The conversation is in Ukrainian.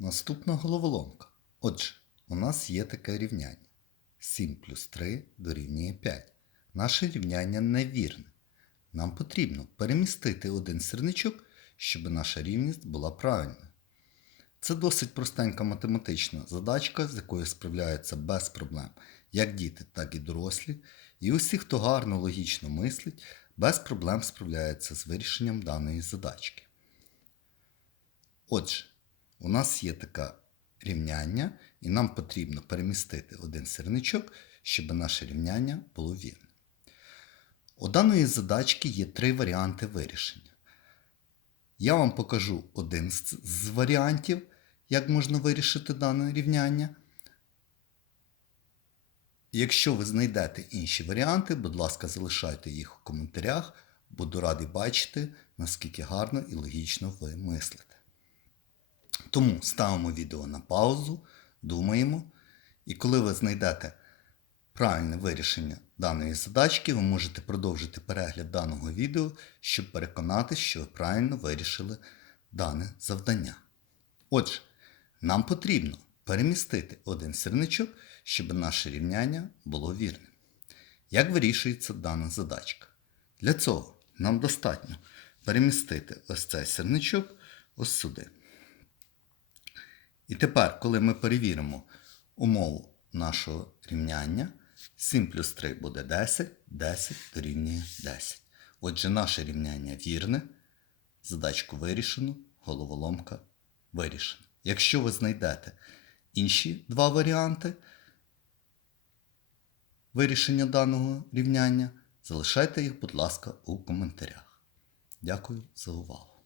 Наступна головоломка. Отже, у нас є таке рівняння. 7 плюс 3 дорівнює 5. Наше рівняння невірне. Нам потрібно перемістити один сірничок, щоб наша рівність була правильною. Це досить простенька математична задачка, з якою справляються без проблем як діти, так і дорослі. І усі, хто гарно логічно мислить, без проблем справляються з вирішенням даної задачки. Отже, у нас є таке рівняння, і нам потрібно перемістити один сірничок, щоб наше рівняння було вірне. У даної задачки є три варіанти вирішення. Я вам покажу один з варіантів, як можна вирішити дане рівняння. Якщо ви знайдете інші варіанти, будь ласка, залишайте їх у коментарях. Буду радий бачити, наскільки гарно і логічно ви мислите. Тому ставимо відео на паузу, думаємо, і коли ви знайдете правильне вирішення даної задачки, ви можете продовжити перегляд даного відео, щоб переконатися, що ви правильно вирішили дане завдання. Отже, нам потрібно перемістити один сірничок, щоб наше рівняння було вірним. Як вирішується дана задачка? Для цього нам достатньо перемістити ось цей сірничок ось сюди. І тепер, коли ми перевіримо умову нашого рівняння, 7 плюс 3 буде 10, 10 дорівнює 10. Отже, наше рівняння вірне, задачку вирішено, головоломка вирішена. Якщо ви знайдете інші два варіанти вирішення даного рівняння, залишайте їх, будь ласка, у коментарях. Дякую за увагу.